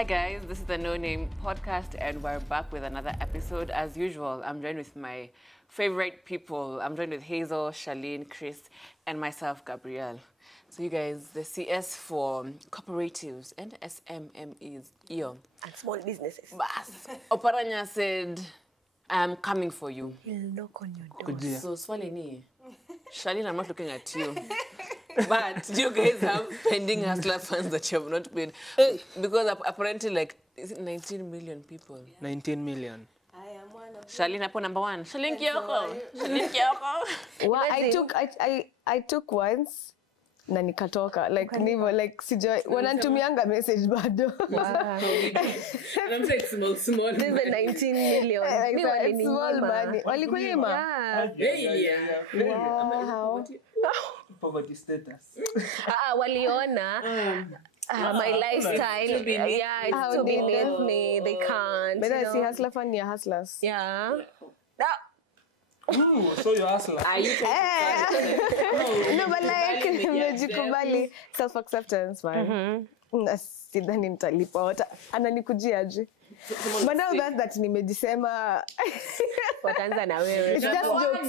Hi guys, this is the No Name podcast and we're back with another episode. As usual, I'm joined with my favorite people. I'm joined with Hazel, Charlene, Chris, and myself, Gabrielle. So you guys, the CS for cooperatives and SMMEs, and small businesses. Bas. Oparanya said, I'm coming for you. We'll knock on your door. So swali ni, Charlene, I'm not looking at you. But do you guys have pending hustler funds that you have not paid? Because apparently, like, is it 19 million people? 19 million. I am one of Charlene, hapo number one. Charlene Kioko. Charlene Kioko. Well, I took once na nikatoka like nivo like sijoi wananitumianga message bado. I'm saying small. This is 19 million. It's small money. Walikuima? Yeah. Wow. Poverty status. Waliona. My lifestyle, yeah, it's too beneath me. They can't. But I see hustler fund near hustlers. Yeah. Ooh, so you're hustler. No, but like nimejikubali self-acceptance, man. Sidhani nitalipa. Ananikujia aje. But now that nimejisema Wataanza na wewe. It's just jokes.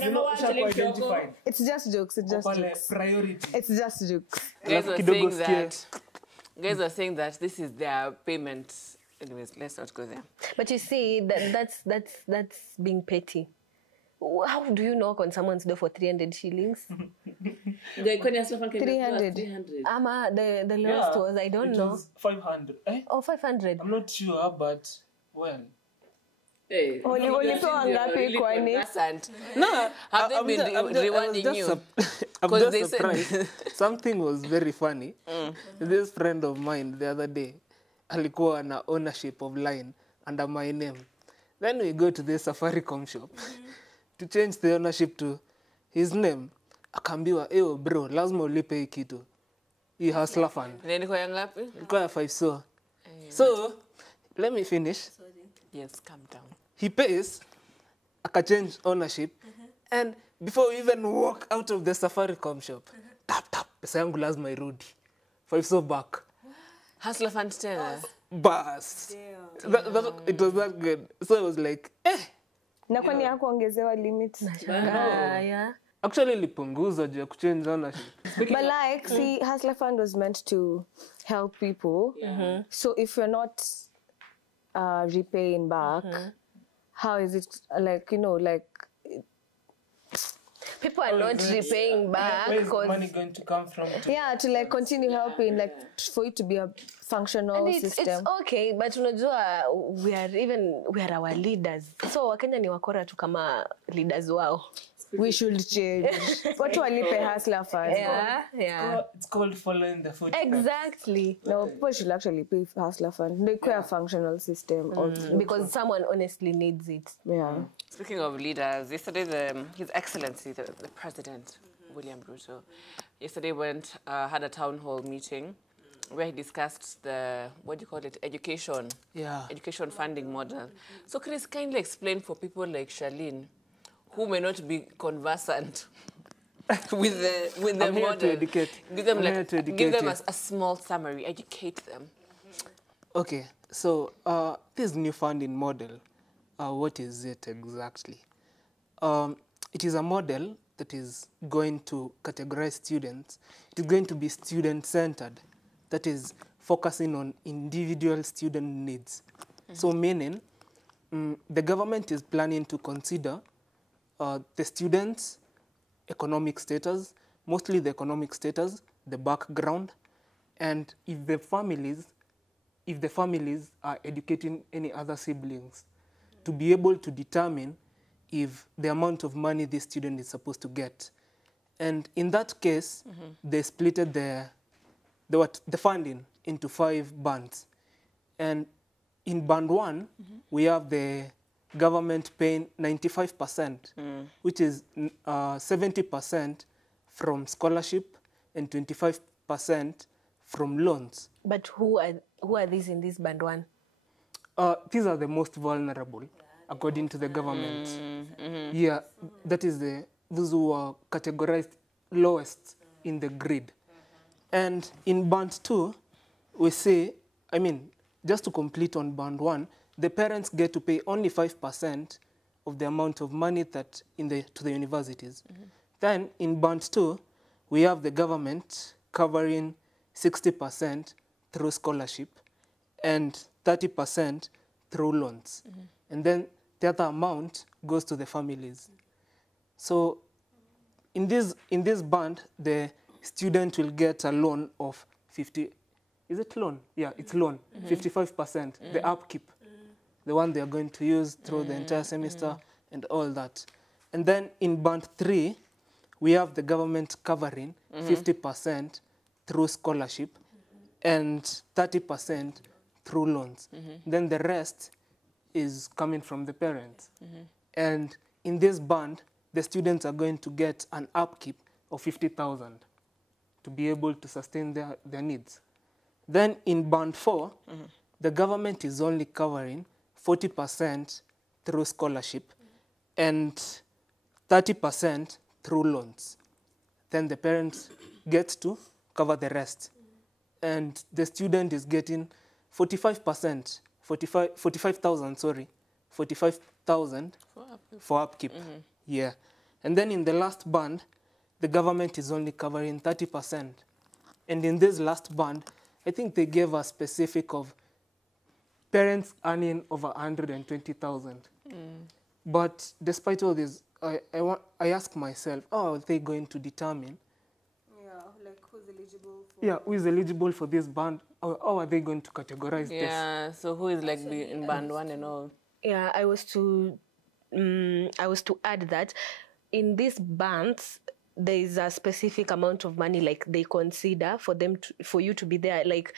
Identified. It's just jokes. It's just jokes. Priority. It's just jokes. Guys are saying that this is their payment. Anyways, let's not go there. But you see, that's being petty. How do you knock on someone's door for 300 shillings? 300. Ama the lowest was, I don't know. Was 500. Eh? Oh, 500. I'm not sure, but well. Hey, Ulipewa ngapi kwani? No, have they been rewarding you? I'm just surprised. Something was very funny. This friend of mine the other day, alikuwa na ownership of line under my name. Then we go to the Safaricom shop to change the ownership to his name. Akaambiwa, "Eyo bro, lazima ulipe hii kitu. Hii hustler fund." Nini kwa ngapi? Ilikuwa 5 so. So, let me finish. Yes, calm down. He pays, aka-change ownership, and before we even walk out of the Safaricom shop, tap, pesa yangu lazima irudi. 5 so back. Hustler fund tena. Bas. It was that good. So I was like, Na kwani hakuongezewa limit? Yeah. Actually, lipunguza juu ya kuchange ownership. But like, see, hustler fund was meant to help people. So if you're not repaying back, how is it like, you know, like People are not repaying back. Where is the money going to come from? to like continue helping, like for it to be a functional system. It's okay, but unajua we are our leaders. So Wakenya ni wakora tu kama leaders wao. We should change. Watu walipe hustler fund. Yeah. It's called following the footsteps. Exactly. No, people should actually pay for hustler fund. They require a functional system. Because someone honestly needs it. Yeah. Speaking of leaders, yesterday His Excellency, the President, William Ruto, yesterday had a town hall meeting where he discussed the, education funding model. So Chris, kindly explain for people like Charlene, who may not be conversant with the model. To educate. Give them a small summary, educate them. Okay, so this new funding model, what is it exactly? It is a model that is going to categorize students. It is going to be student-centered, that is focusing on individual student needs. So meaning, the government is planning to consider the students' economic status, mostly the economic status, the background, and if the families are educating any other siblings, to be able to determine if the amount of money this student is supposed to get. And in that case, they splitted the funding into 5 bands. And in band 1, we have the government paying 95%, which is 70% from scholarship and 25% from loans. But who are these in this band 1? These are the most vulnerable, according to the government. Yeah, that is those who are categorized lowest in the grid. And in band 2, we say, just to complete on band 1, the parents get to pay only 5% of the amount of money that to the universities. Then in band 2, we have the government covering 60% through scholarship and 30% through loans. And then the other amount goes to the families. So in this band, the student will get a loan of 50. Is it loan? Yeah, it's loan. 55%, the upkeep, the one they are going to use through the entire semester and all that. And then in band 3, we have the government covering 50% through scholarship and 30% through loans. Then the rest is coming from the parents. And in this band, the students are going to get an upkeep of 50,000 to be able to sustain their needs. Then in band 4, the government is only covering 40% through scholarship and 30% through loans. Then the parents get to cover the rest. And the student is getting 45%, 45,000, sorry, 45,000 for upkeep. Yeah. And then in the last band, the government is only covering 30%. And in this last band, I think they gave a specific of parents earning over 120,000. But despite all this, I ask myself, how are they going to determine? Yeah, like who's eligible for... Yeah, who is eligible for this band? How are they going to categorize this? Yeah, so who is like in band 1 and all? Yeah, I was to add that in these bands, there is a specific amount of money like they consider for you to be there, like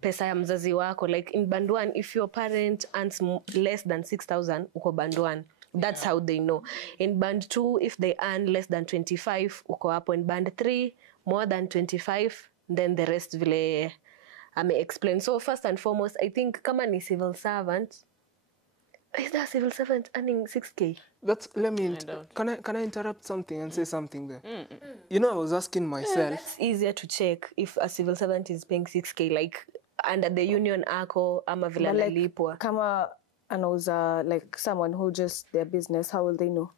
pesa ya mzazi wako. Like in band 1, if your parent earns less than 6,000, uko band 1. That's how they know. In band 2, if they earn less than 25, uko hapo. In band 3, more than 25, then the rest vile I may explain. So first and foremost, I think kama ni civil servant, is there a civil servant earning 6K? Can I interrupt something and say something there? You know, I was asking myself. It's easier to check if a civil servant is paying 6K, like under the union ako ama vile analipwa. Kama anauza, like someone who just their business, how will they know?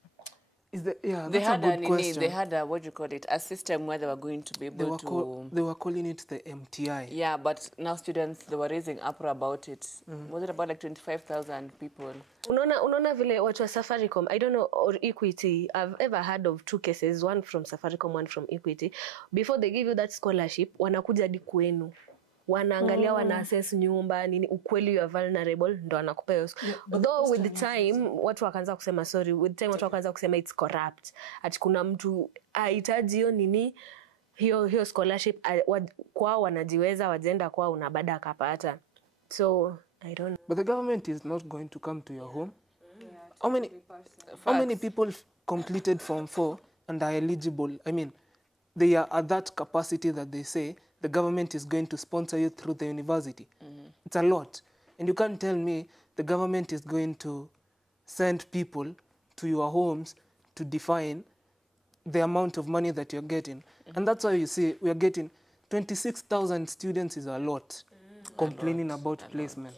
They had a question. They had a, what do you call it, a system where they were going to be able they were calling it the MTI. Yeah, but now students, they were raising uproar about it. Was it about like 25,000 people? Unaona vile watu wa Safaricom, I don't know, or Equity, I've ever heard of 2 cases, one from Safaricom, one from Equity. Before they give you that scholarship, wanakuja hadi kwenu. Wanaangalia, wana assess nyumba, nini, ukweli you are vulnerable, ndo wanakupa hiyo. Though with the time, watu wakaanza kusema, sorry, with the time watu wakaanza kusema it's corrupt. Ati kuna mtu ahitaji hiyo nini, hiyo scholarship, kwao wanajiweza, wajenda kwao unabada akapata. So, I don't know. But the government is not going to come to your home. How many people completed Form 4 and are eligible? I mean, they are at that capacity that they say the government is going to sponsor you through the university. It's a lot. And you can't tell me the government is going to send people to your homes to define the amount of money that you're getting. And that's why you see we are getting 26,000 students is a lot complaining about placement.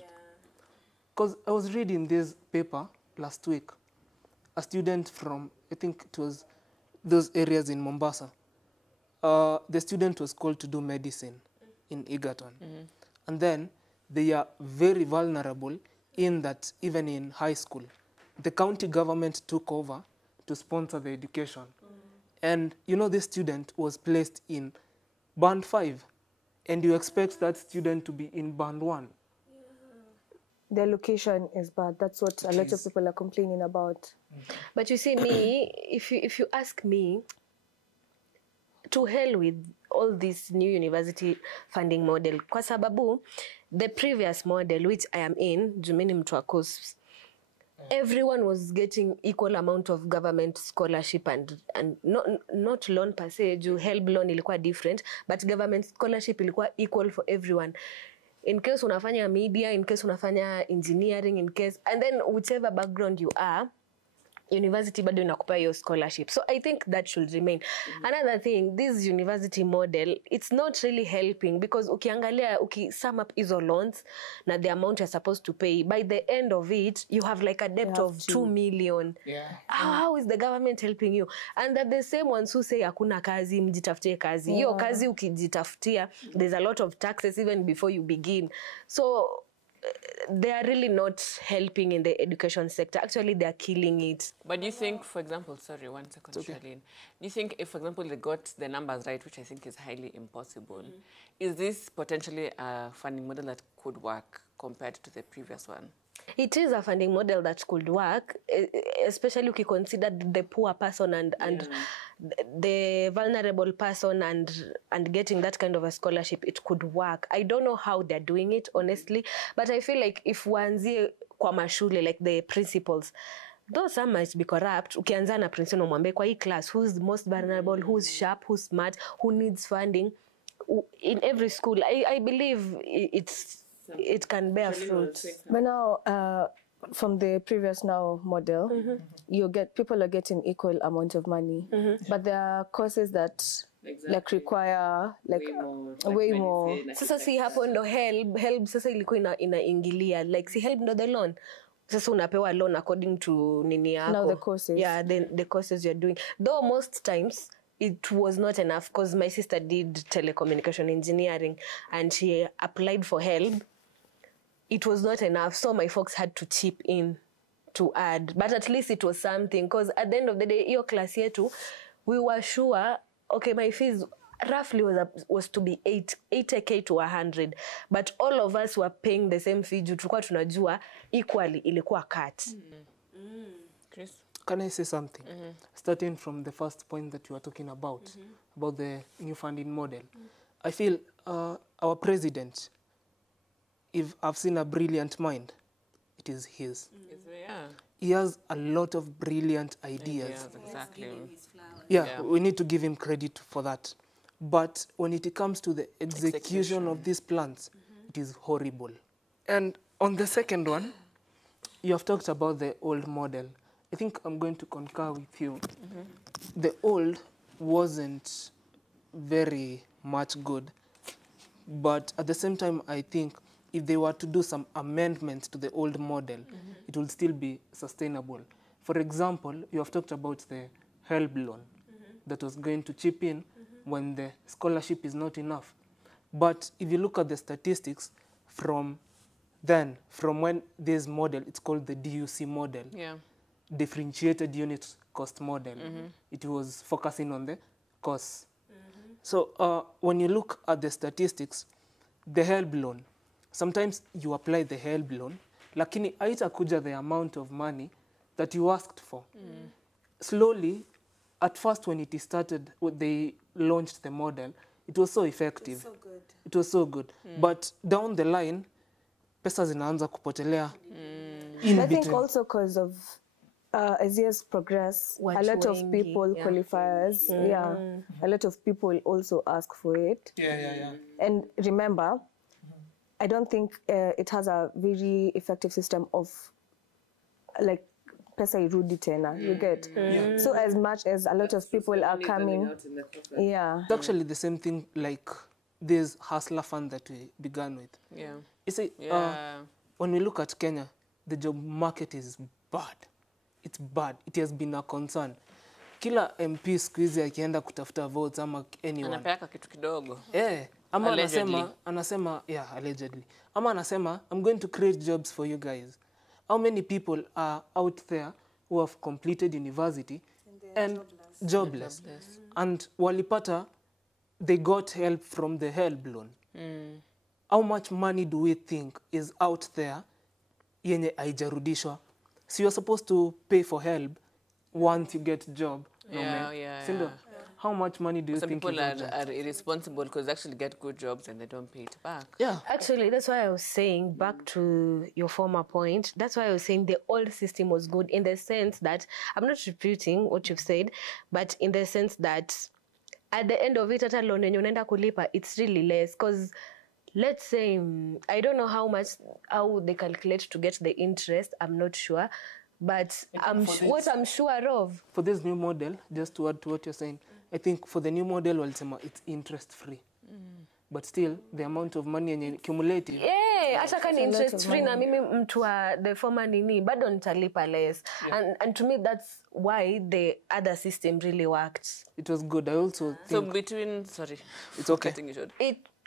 Because I was reading this paper last week. A student from, I think it was those areas in Mombasa. The student was called to do medicine in Egerton. And then they are very vulnerable in that even in high school, the county government took over to sponsor the education. And you know, this student was placed in band 5, and you expect that student to be in band 1. Their location is bad. That's what a lot of people are complaining about. But you see, me, if you ask me, to hell with all this new university funding model. Kwa sababu, the previous model, which I am in, jumini mtu wa course, everyone was getting equal amount of government scholarship and not loan per se, ju help loan ilikuwa different, but government scholarship ilikuwa equal for everyone. In case unafanya media, in case unafanya engineering, in case, and then whichever background you are, university bado inakupa your scholarship. So I think that should remain. Another thing, this university model, it's not really helping because ukiangalia, sum up hizo loans na the amount you're supposed to pay, by the end of it, you have like a debt of 2 million. Yeah. How is the government helping you? And they're the same ones who say hakuna kazi, mjitafutie kazi. Hiyo kazi ukijitafutia, there's a lot of taxes even before you begin. So they are really not helping in the education sector. Actually, they are killing it. But do you think, for example, sorry, 1 second, Charlene. Do you think if, for example, they got the numbers right, which I think is highly impossible, is this potentially a funding model that could work compared to the previous one? It is a funding model that could work, especially if you consider the poor person and the vulnerable person and getting that kind of a scholarship. It could work. I don't know how they're doing it, honestly, but I feel like if wanzie kwa mashule, like the principals, though some might be corrupt, ukianza na principal mwambe kwa hii class, who's most vulnerable, who's sharp, who's smart, who needs funding, in every school, I believe it can bear fruit. But now, from the previous now model, people are getting equal amount of money, but there are courses that like require like way more. Sasa si hapo ndo help sasa ilikuwa inaingilia, like si help ndo the loan. Sasa unapewa loan according to nini yako. Now the courses. Yeah, the courses you're doing. Though most times it was not enough because my sister did telecommunication engineering and she applied for help. It was not enough, so my folks had to chip in to add. But at least it was something, because at the end of the day, your class year too, we were sure, okay, my fees roughly was to be 80k to 100, but all of us were paying the same fee. Tulikuwa tunajua equally ilikuwa cut. Chris? Can I say something? Starting from the first point that you were talking about the new funding model. I feel our president, if I've seen a brilliant mind, it is his. Yeah. He has a lot of brilliant ideas. Exactly. Yeah, we need to give him credit for that. But when it comes to the execution of these plans, it is horrible. And on the second one, you have talked about the old model. I think I'm going to concur with you. The old wasn't very much good. But at the same time, I think if they were to do some amendments to the old model, it will still be sustainable. For example, you have talked about the HELB loan that was going to chip in when the scholarship is not enough. But if you look at the statistics from when this model, it's called the DUC model, differentiated unit cost model, it was focusing on the costs. So when you look at the statistics, the HELB loan, sometimes you apply the HELB loan, lakini haitakuja the amount of money that you asked for. Slowly, at first when it started, when they launched the model, it was so effective. It was so good. But down the line, pesa zinaanza kupotelea in I think between. also because of as years progress, a lot of people qualifiers, a lot of people also ask for it. And remember, I don't think it has a very effective system of like pesa irudi tena, you get. So as much as a lot of people are coming, It's actually the same thing like this Hustler Fund that we began with. You see, when we look at Kenya, the job market is bad. It's bad. It has been a concern. Kila MP siku hizi akienda kutafuta votes ama anyone. Anapeaka kitu kidogo. Ama anasema, allegedly. Ama anasema, I'm going to create jobs for you guys. How many people are out there who have completed university and jobless? And walipata, they got help from the HELB loan. How much money do we think is out there yenye haijarudishwa? So you're supposed to pay for HELB once you get a job. How much money do you Some think people is out there? are irresponsible because they actually get good jobs and they don't pay it back. Actually, that's why I was saying, back to your former point, that's why I was saying the old system was good in the sense that, I'm not repeating what you've said, but in the sense that at the end of it, hata loan yenye unaenda kulipa, it's really less. Because let's say, I don't know how they calculate to get the interest, I'm not sure, But what I'm sure of... For this new model, just to add to what you're saying, I think for the new model, it's interest-free. But still, the amount of money and cumulative... Yeah, hata kani interest-free na mimi mtu wa the former nini, bado nitalipa less. And to me, that's why the other system really worked. It was good. I also think... So between... Sorry. It's okay.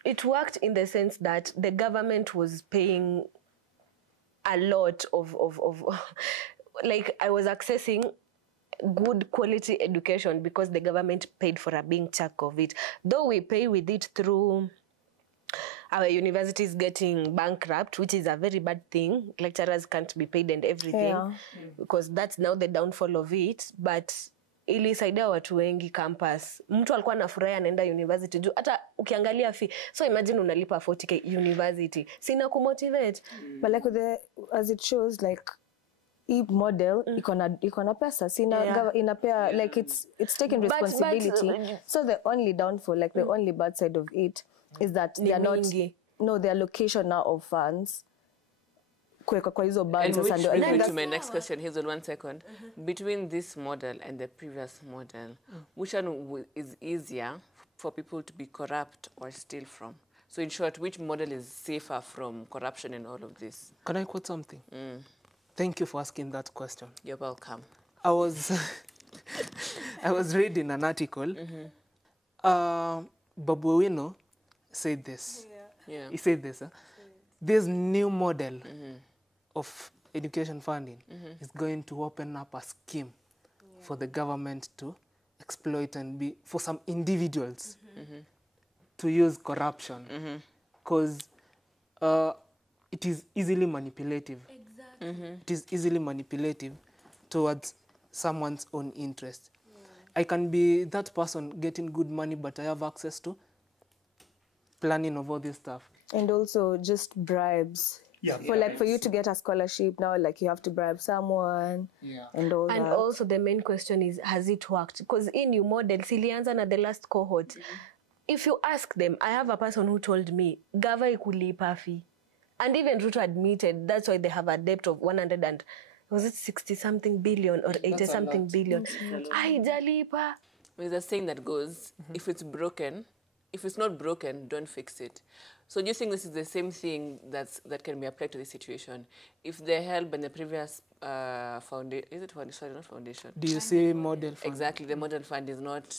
It worked in the sense that the government was paying a lot of like I was accessing good quality education because the government paid for a big chunk of it. Though we pay with it through our universities getting bankrupt, which is a very bad thing. Lecturers can't be paid and everything because that's now the downfall of it. But ilisaidia watu wengi campus. Mtu alikuwa anafurahia anaenda university juu hata ukiangalia fee. So imagine unalipa 40k university. Sina kumotivate. But like as it shows, like model ikona pesa sina inapea like it's taking responsibility. So the only downfall, like the only bad side of it is that they are not the allocation now of funds kwa hizo bands. And which brings me to my next question. Here's on 1 second. Between this model and the previous model, which one is easier for people to be corrupt or steal from? So in short, which model is safer from corruption and all of this? Can I quote something? Thank you for asking that question. You're welcome. I was reading an article. Babu Owino said this. He said this. This new model of education funding is going to open up a scheme for the government to exploit and for some individuals to use corruption because it is easily manipulative. It is easily manipulative towards someone's own interest. I can be that person getting good money, but I have access to planning of all this stuff. And also just bribes. For you to get a scholarship now, like you have to bribe someone and all that. And also the main question is, has it worked? Because in new model, Silianza na the last cohort, if you ask them, I have a person who told me, Gava ikulipa fee. And even Ruto admitted that's why they have a debt of 60-something billion or 80-something billion. Haijalipa. There's a saying that goes, if it's not broken, don't fix it. So do you think this is the same thing that can be applied to this situation? If the help and the previous foundation, is it foundation? Sorry, not foundation. Do you say model fund? Exactly, the model fund is not,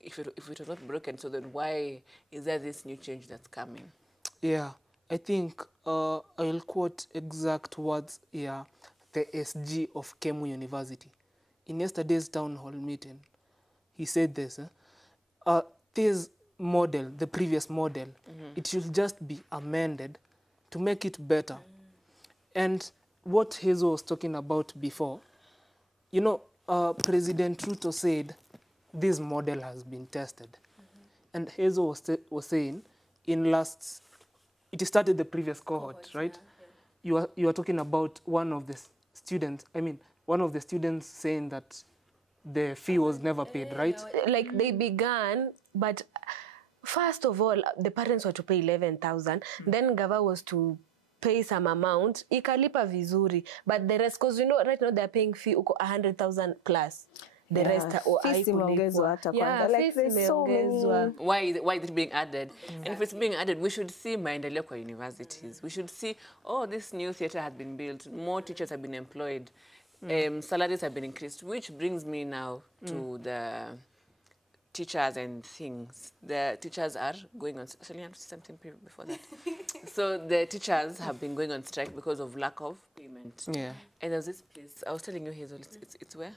if it was not broken, so then why is there this new change that's coming? Yeah, I think I'll quote exact words here, the SG of Kemu University. In yesterday's town hall meeting, he said this, this model, the previous model, it should just be amended to make it better. And what Hazel was talking about before, you know, President Ruto said this model has been tested. And Hazel was saying it started the previous cohort, right? You are talking about one of the students saying that the fee was never paid, right? Like they began, but first of all, the parents were to pay 11,000. Then Gava was to pay some amount. Ikalipa vizuri. But the rest, because you know, right now they're paying fee 100,000 plus. The rest are like there's so many. Why is it being added? Exactly. And if it's being added, we should see maendeleo kwa universities. We should see, this new theater has been built, more teachers have been employed, salaries have been increased, which brings me now to the teachers and things. The teachers are going on, actually I have to say something before that. So the teachers have been going on strike because of lack of payment. Yeah. And there's this place, I was telling you, Hazel, it's where?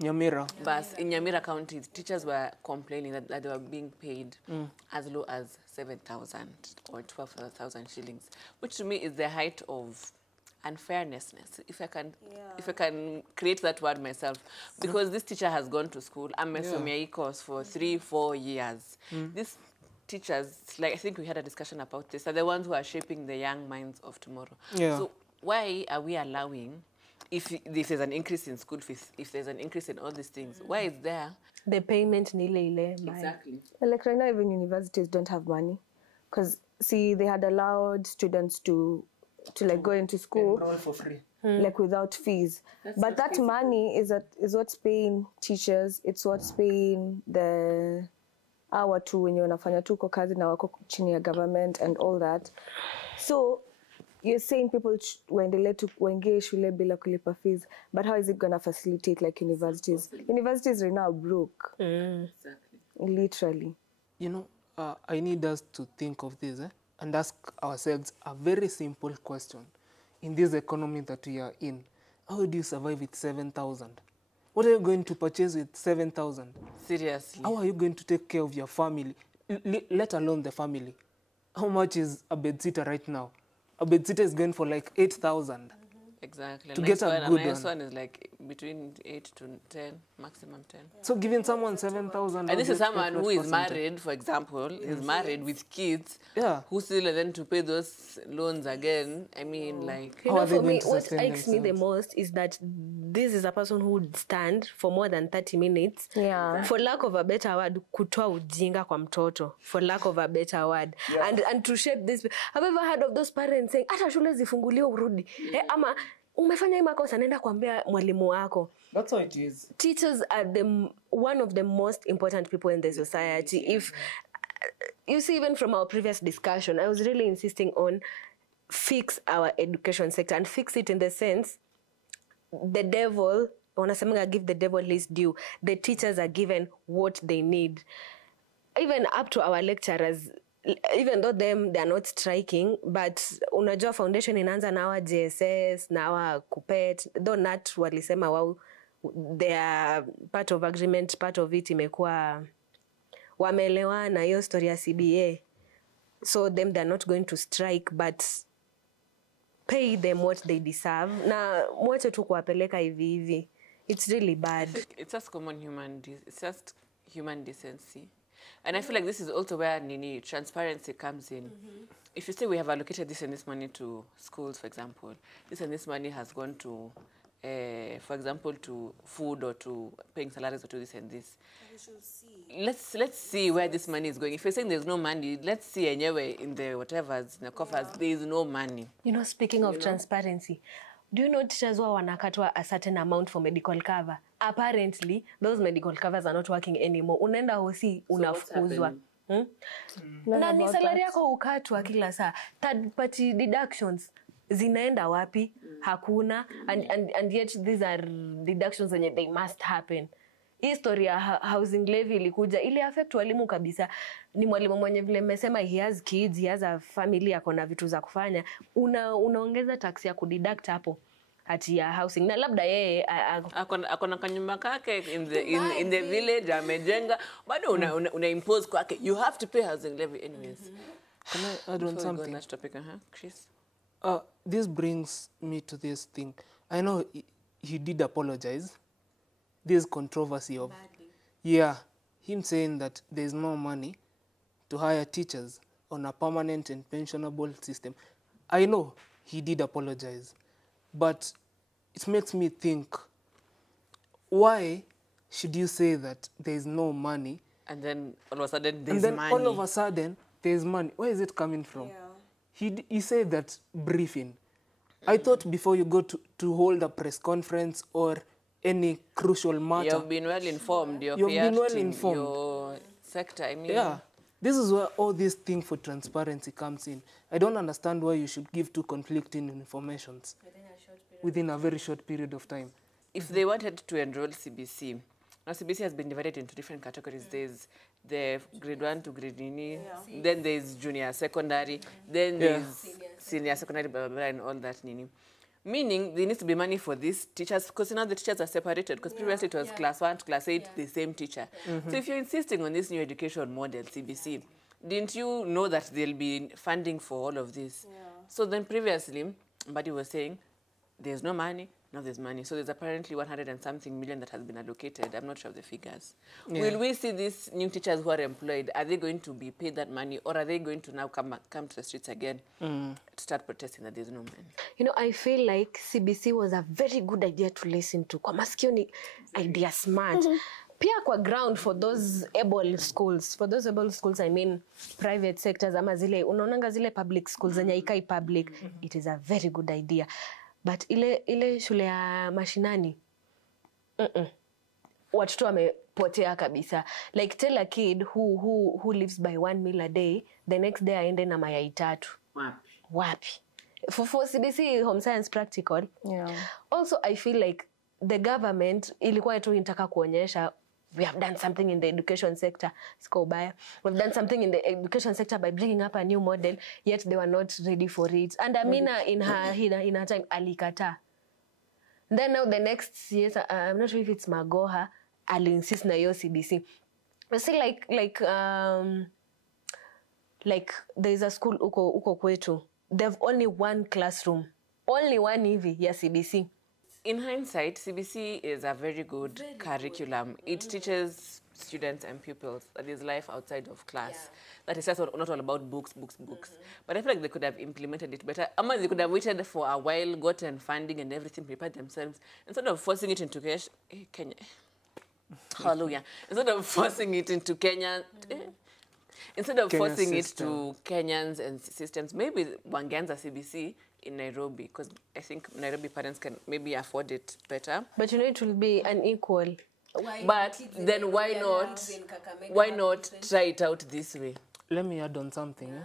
Nyamira. But in Nyamira County, teachers were complaining that they were being paid as low as 7,000 or 12,000 shillings, which to me is the height of unfairness, if I can create that word myself. Because this teacher has gone to school, amesomea course for 3-4 years. These teachers, like I think we had a discussion about this, are the ones who are shaping the young minds of tomorrow. Yeah. So why are we allowing, if there's an increase in school fees, if there's an increase in all these things, why is there? The payment nile. Exactly. Like right now, even universities don't have money. Because, see, they had allowed students to to like go into school. Enroll for free. Like without fees. But that money is what's paying teachers, it's what's paying the hour tu wenye wanafanya tu kwa kazi na wako chini ya government and all that. So you're saying people waendelee tu waingie shule bila kulipa fees, but how is it going to facilitate like universities? Universities right now broke. Exactly. Literally. You know, I need us to think of this and ask ourselves a very simple question. In this economy that we are in, how do you survive with 7,000? What are you going to purchase with 7,000? Seriously. How are you going to take care of your family, let alone the family? How much is a bedsitter right now? A bedsitter is going for like 8,000. Exactly. To get a good nice one is like between 8 to 10, maximum 10. So giving someone 7,000. And this is someone who is married, for example, is married with kids, who still then to pay those loans again. I mean, like... You know, for me, what irks me the most is that this is a person who would stand for more than 30 minutes. Yeah. For lack of a better word, kutoa ujinga kwa mtoto. For lack of a better word. Yeah. And to shape this... Have you ever heard of those parents saying, ata shule zifunguliwe urudi? Ama... umefanya hii makosa nenda kuambia mwalimu wako. That's how it is. Teachers are one of the most important people in the society. If you see, even from our previous discussion, I was really insisting on fix our education sector and fix it in the sense the devil, wanasemanga give the devil his due. The teachers are given what they need. Even up to our lecturers, even though they are not striking, but unajua foundation inaanza na wa JSS, na wa Kupet, though not walisema wao, they are part of agreement, part of it imekuwa wameelewana hiyo story ya CBA. So them they are not going to strike, but pay them what they deserve. Na mwache tu kuwapeleka hivi hivi. It's really bad. It's just it's just human decency. And I feel like this is also where transparency comes in. If you say we have allocated this and this money to schools, for example, this and this money has gone to, for example, to food or to paying salaries or to this and this. Let's see where this money is going. If you're saying there's no money, let's see anyway in the whatever's in the coffers, there is no money. You know, speaking of transparency, do you know teachers who wanakatwa a certain amount for medical cover? Apparently, those medical covers are not working anymore. Unaenda hosi, unafukuzwa. Na ni salary yako ukatwa kila saa. Third party deductions zinaenda wapi? Hakuna. And yet these are deductions and they must happen. History ya housing levy ilikuja ili affect walimu kabisa. Ni mwalimu mwenye vile mmesema he has kids, he has a family, akona vitu za kufanya. Unaongeza tax ya kudeduct hapo ati ya housing. Na labda yeye akona kanyumba kake in the village amejenga, bado una impose kwake. You have to pay housing levy anyways. Can I add on something? Next topic, Chris. This brings me to this thing. I know he did apologize. This controversy of him saying that there's no money to hire teachers on a permanent and pensionable system. I know he did apologize, but it makes me think, why should you say that there's no money and then all of a sudden there's money? All of a sudden there's money. Where is it coming from? He said that briefing. I thought before you go to hold a press conference or any crucial matter, you've been well informed. You've been well informed. Your sector, I mean. Yeah. This is where all this thing for transparency comes in. I don't understand why you should give two conflicting informations within a very short period of time. If they wanted to enroll CBC, now CBC has been divided into different categories. There's the grade 1 to grade nini, then there's junior secondary, then there's senior secondary, blah, blah, blah, and all that nini. Meaning, there needs to be money for these teachers, because now the teachers are separated, because previously it was class 1 to class 8, the same teacher. So if you're insisting on this new education model, CBC, didn't you know that there'll be funding for all of this? So then previously, Mbadi was saying, there's no money, now there's money. So there's apparently 100 and something million that has been allocated. I'm not sure of the figures. Will we see these new teachers who are employed, are they going to be paid that money, or are they going to now come to the streets again to start protesting that there's no money? You know, I feel like CBC was a very good idea to listen to. Kwa masikio ni idea smart. pia kwa ground for those able schools, I mean private sectors ama zile unaonanga zile public schools zenye ikai public, it is a very good idea, but ile shule ya mashinani watoto wamepotea kabisa. Like tell a kid who lives by 1 meal a day, the next day aende na mayai 3. Wapi? For CBC home science practical. Yeah. Also I feel like the government ilikuwa tu inataka kuonyesha we have done something in the education sector. Siko ubaya. We've done something in the education sector by bringing up a new model, yet they were not ready for it. And Amina in her time alikata. Then now the next year, I'm not sure if it's Magoha, I'll insist na yo CBC. I see like there's a school uko kwetu. They've only one classroom. Only one hivi ya CBC. In hindsight, CBC is a very good curriculum. It teaches students and pupils that there's life outside of class. That is just not all about books. But I feel like they could have implemented it better. They could have waited for a while, gotten funding and everything, prepared themselves, instead of forcing it into Kenya. Hallelujah. Instead of forcing it into Kenya, instead of Kenya forcing system. it to Kenyans and systems, maybe wangeanza CBC in Nairobi, because I think Nairobi parents can maybe afford it better. But you know it will be unequal. But then why not try it out this way? Let me add on something.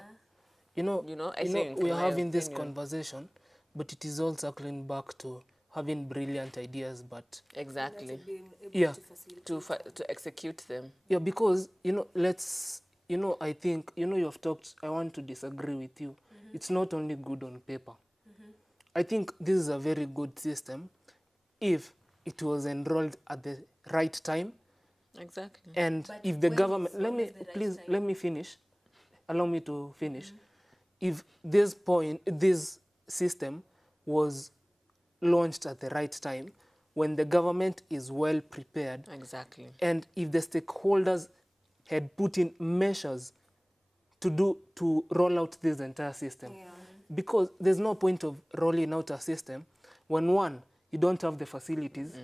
You know, I think we are having this conversation, but it is all circling back to having brilliant ideas, but exactly to execute them. Yeah, because I think you have talked. I want to disagree with you. It's not only good on paper. I think this is a very good system if it was enrolled at the right time. Exactly. And but if the government, let me finish. Allow me to finish. If this system was launched at the right time, when the government is well prepared. Exactly. And if the stakeholders had put in measures to roll out this entire system. Yeah. Because there's no point of rolling out a system when, one, you don't have the facilities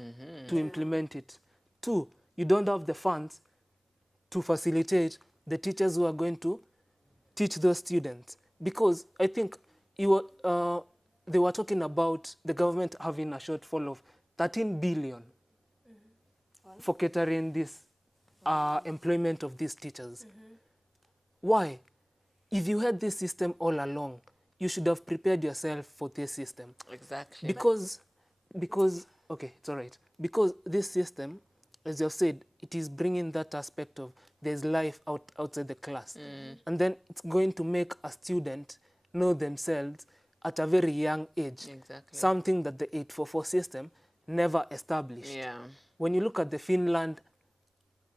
to implement it. Two, you don't have the funds to facilitate the teachers who are going to teach those students. Because I think they were talking about the government having a shortfall of 13 billion for catering this employment of these teachers. Why? If you had this system all along, you should have prepared yourself for this system. Exactly. Because okay, it's all right. Because this system, as you've said, it is bringing that aspect of there's life outside the class. And then it's going to make a student know themselves at a very young age. Exactly. Something that the 844 system never established. Yeah. When you look at the Finland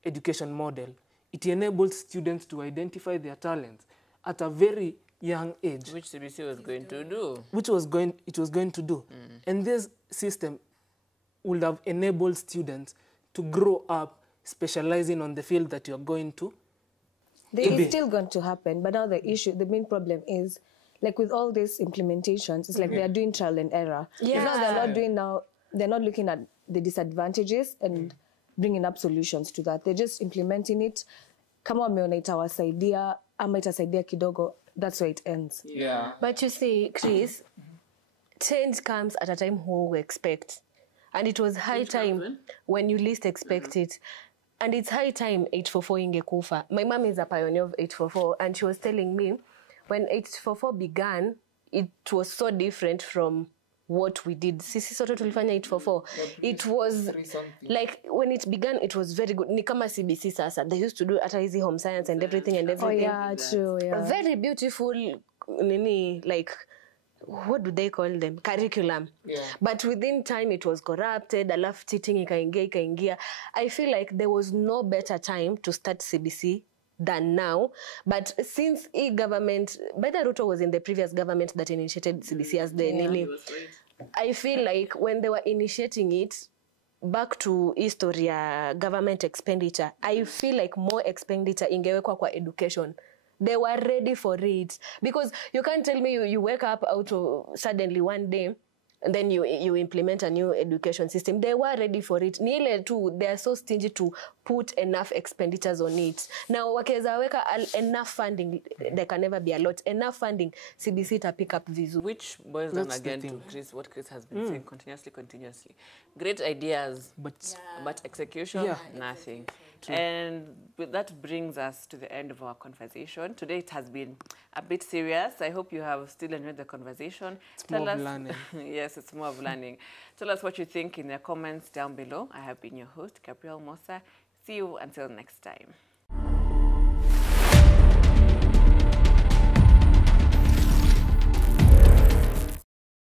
education model, it enables students to identify their talents at a very young age. Which CBC was going to do. It was going to do. And this system would have enabled students to grow up specializing on the field that you're going to. It's still going to happen, but now the main problem is, like with all these implementations, it's like they are doing trial and error. Yeah. They're not looking at the disadvantages and bringing up solutions to that. They're just implementing it. Kama wameona itawasaidia ama itasaidia kidogo, that's where it ends. Yeah. But you see, Chris, change comes at a time who we expect. And it was high time when you least expect it. And it's high time 844 ingekufa. My mom is a pioneer of 844, and she was telling me when 844 began, it was so different from what we did. Sisi soto tulifanya 844. It was like when it began, it was very good. Ni kama CBC sasa. They used to do at easy home science and everything. Oh yeah, true. Yeah. Very beautiful, like, what do they call them? Curriculum. Yeah. But within time, it was corrupted. Alafu cheating ikaingia. I feel like there was no better time to start CBC than now. But since government, Beda Ruto was in the previous government that initiated CBC as the Nini. I feel like when they were initiating it, back to history, government expenditure, I feel like more expenditure ingewekwa kwa education. They were ready for it. Because you can't tell me you wake up out of suddenly one day and then you implement a new education system. They were ready for it. Ni ile tu, they are so stingy to put enough expenditures on it. Now, wakeza weka enough funding, there can never be a lot. Enough funding, CBC to pick up vizu. Which boils down again to Chris, what Chris has been saying continuously. Great ideas, but execution, nothing. True. And that brings us to the end of our conversation. Today it has been a bit serious. I hope you have still enjoyed the conversation. It's more of learning. Yes, it's more of learning. Tell us what you think in the comments down below. I have been your host, Gabrielle Mosa. See you until next time.